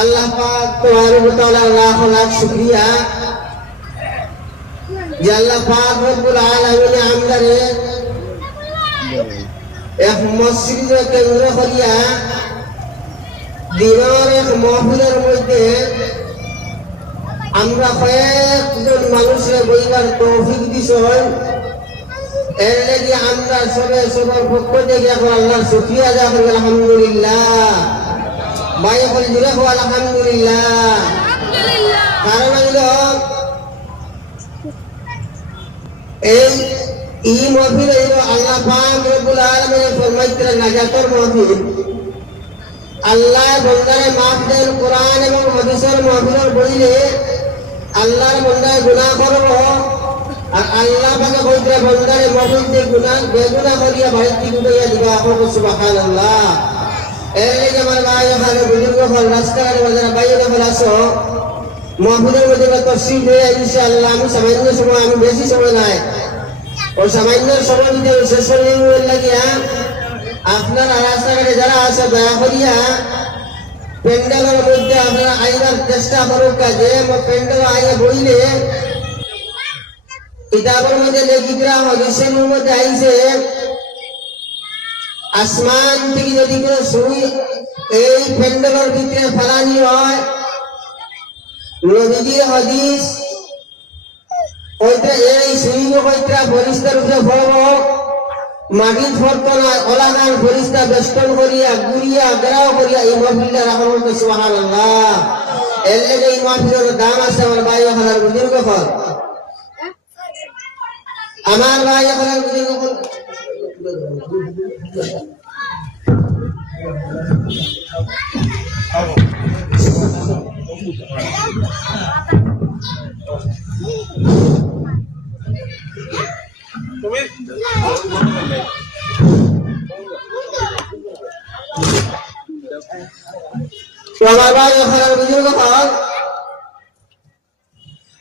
আল্লাহ লাখ লাখ শুকরিয়া। যে আল্লাহ পাক রব্বুল আমদারে এক মসজিদ কেন্দ্র করিয়া দিনের এক মহফিলের মধ্যে আমরা কয়েকজন মানুষের বইবার তৌফিক দিছই। এর লাগি আমরা সবে সবার পক্ষ থেকে এখন আলহামদুলিল্লাহ। ভাই বলে জুড়ে হো আলহামদুলিল্লাহ। কারণ হইল এই ই মহফিল হইল আল্লাহ পাক রব্বুল আলামিনের ফরমাইতের নাজাতের মহফিল। আল্লাহ বন্দারে মাফ দেন কোরআন এবং হাদিসের মহফিলের বইলে আল্লাহর বন্দায় গুনাহ করব। আর আল্লাহ পাকে কইতে বন্দারে মহফিল দিয়ে গুনাহ বেগুনাহ করিয়া বাড়ির দিকে দিবা। এখন সুবহানাল্লাহ। লেগে আমার ভাই ওখানে বুজুর্গ হল রাস্তাঘাটে বাজারে বাইরে হল আসো মহফিলের মধ্যে তফসিল হয়ে ইনশাআল্লাহ আমি সামান্য সময় আমি বেশি সময় নাই ওই সামান্য সময় যদি শেষ করে লাগিয়া আপনারা রাস্তাঘাটে যারা আছে দয়া করিয়া প্যান্ডেলের মধ্যে আপনারা আইবার চেষ্টা করুক কাজে প্যান্ডেল আইয়া বইলে কিতাবের মধ্যে লেখিকরা হদিসের মধ্যে আইছে আসমান থেকে যদি কোনো সুই এই প্যান্ডেলের ভিতরে ফেলানি হয় নদীজির হদিস, ওইটা এই সুই হইতা পরিষ্কার উঠে ভব মাটির ফর্ত নয় ওলাগান ফরিস্তা বেষ্টন করিয়া, গুড়িয়া গেরাও করিয়া এই মহফিলটা রাখার মধ্যে সুহান আল্লাহ এর লেগে এই মহফিলের দাম আছে আমার ভাই ওখানের বুজুর্গ ফল আমার ভাই ওখানের বুজুর্গ তো আমার ভাই ওখানের বুজুর্গ ফল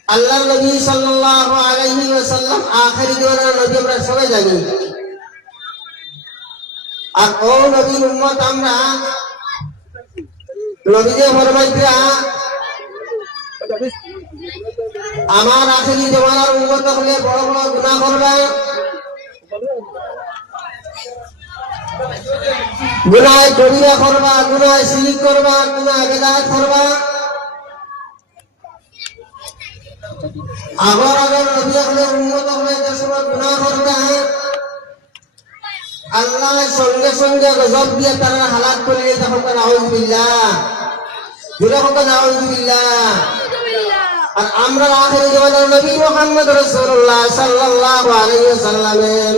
আল্লাহ নবী সাল্লাল্লাহু আলাইহি ওয়াসাল্লাম আখেরি জীবনের নবী আমরা সবাই জানি আর ও নবীর উম্মত আমরা। নবী যে ফরমাইতরা আমার আখেরি জমানার উম্মত হলে বড় বড় গুনাহ করবে। গুনায় কবিরা করবা, গুনায় শিরিক করবা, গুনায় বেদাত করবা। আবার আবার নবী হলে উন্নত হলে যে সময় গুনাহ করবে আল্লাহ সঙ্গে সঙ্গে গজব দিয়ে তারা হালাত করে নিয়ে তখন তারা আউজবিল্লাহ জুড়ে কত আউজবিল্লাহ আর আমরা আখেরি জমানার নবী মোহাম্মদ রাসূলুল্লাহ সাল্লাল্লাহু আলাইহি ওয়াসাল্লামের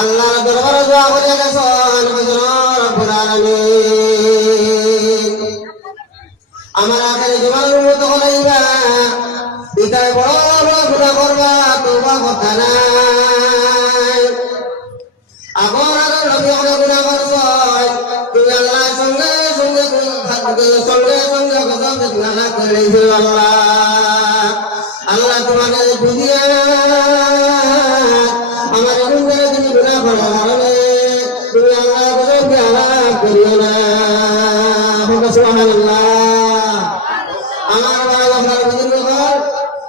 আল্লাহর দরবারে দোয়া করে গেছেন হুজুর রব্বুল আলামিন। আমার আখেরি জমানার মতো হলাইবা পিতায় বড় বড় গুনাহ করবা তোবা কথা নাই আগর আগর নবী হলে গুনাহ করছয় তুমি আল্লাহ সঙ্গে সঙ্গে সঙ্গে সঙ্গে গজব গুনাহ করে দিও আল্লাহ। আল্লাহ তোমাকে দুনিয়া আমার অনুযায়ী তুমি গুনাহ কারণে তুমি আল্লাহ গজব আলাপ করিও না। সুবহানাল্লাহ। আমার ভাই আমার বুজুর্গ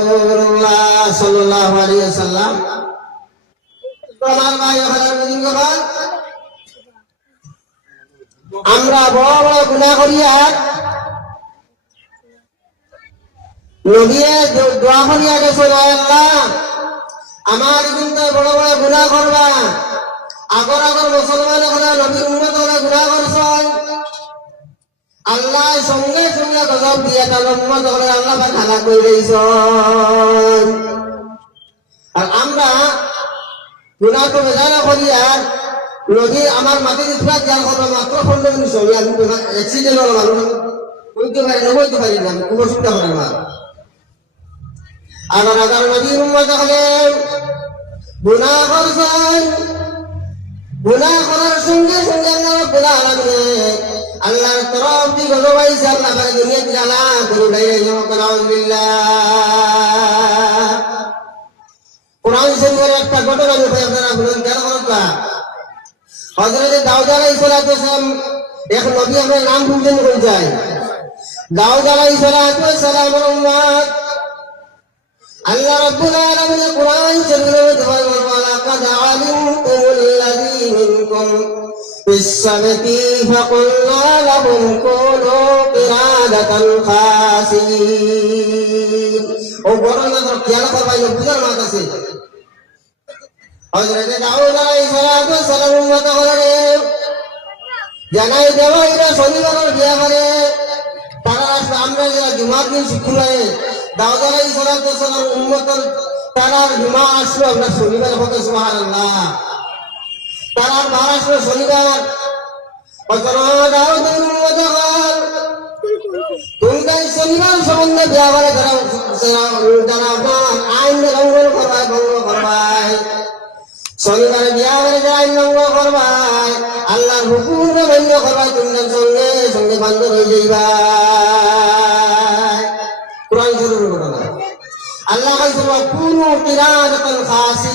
রাসূলুল্লাহ সাল্লাল্লাহু আলাইহি ওয়াসাল্লাম। তোমার ভাই হাজার বুজুর্গ আমরা বড় বড় গুণা করিয়া নবীয়ে দোয়া করিয়া গেছে "ও আল্লাহ, আমার কিন্তু বড় বড় গুণা করবা। আগর আগর মুসলমান হলে নবীর আল্লাহ সঙ্গে সঙ্গে গজব দিয়ে তার উন্মত হলে আল্লাহ পাক খানা করে দিয়েছ আর আমরা গুণা তো বেজারা করিয়া নদী আমার মাটি দিতরা জাল করব মাত্র পনেরো মিনিট সময় আমি অ্যাক্সিডেন্ট হলো মানুষ বলতে পারি না, বলতে পারি না খুব অসুবিধা করে আমার আবার আগার নদীর উন্মত হলে গুণা করছেন। গুণা করার সঙ্গে সঙ্গে আল্লাহ রাব্বুল আলামিন আল্লাহর তরফ থেকে গজব আইছে আল্লাহ পাক দুনিয়া জ্বালা করে উঠাইয়া যখন আউযুবিল্লাহ কোরআন শরীফের একটা ঘটনা আমি আপনারা বলুন, কেন করবা হযরত দাউদ আলাইহিস সালাম এক নবী আমরা নাম শুনতেন কই যায় দাউদ আলাইহিস সালামের উম্মত, আল্লাহ রাব্বুল আলামিন কোরআন শরীফের মধ্যে বলেন ওয়ালাকাদ আলিমতুল লাযী মিনকুম। বিসসাবতি ফাকুলনা লাহুম কুনু কিরাদাতান খাসিন ও বড় না তো খেয়াল করবা এই বুঝার মাত আছে। হযরত দাউদ আলাইহিস সালাতু সালাম উম্মত হলেন জানাই দেওয়া এরা শনিবার বিয়া করে তারা আসলে আমরা যারা জুমার দিন শুক্রবারে, দাউদ আলাইহিস সালাতু সালাম উম্মতের তারার জুমা আসলো আমরা শনিবার হতে সুবহানাল্লাহ। বার আসলো শনিবার। এই শনিবার সম্বন্ধে যারা আপনার আইন লঙ্ঘন করবায় ভঙ্গ করবায় শনিবার বিয়া করে যারা আইন লঙ্ঘন করবায়। আল্লাহর হুকুম মান্য করবাই তোমরা সঙ্গে সঙ্গে বান্ধ হয়ে যাইবা কোরআন শরীফের ঘটনা। আল্লাহ কোনো খাসি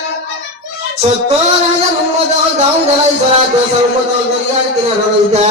সত্তর হাজার উন্মত দাউদ আলাই সরাত সম্মত করিয়ার তিনি রবিতা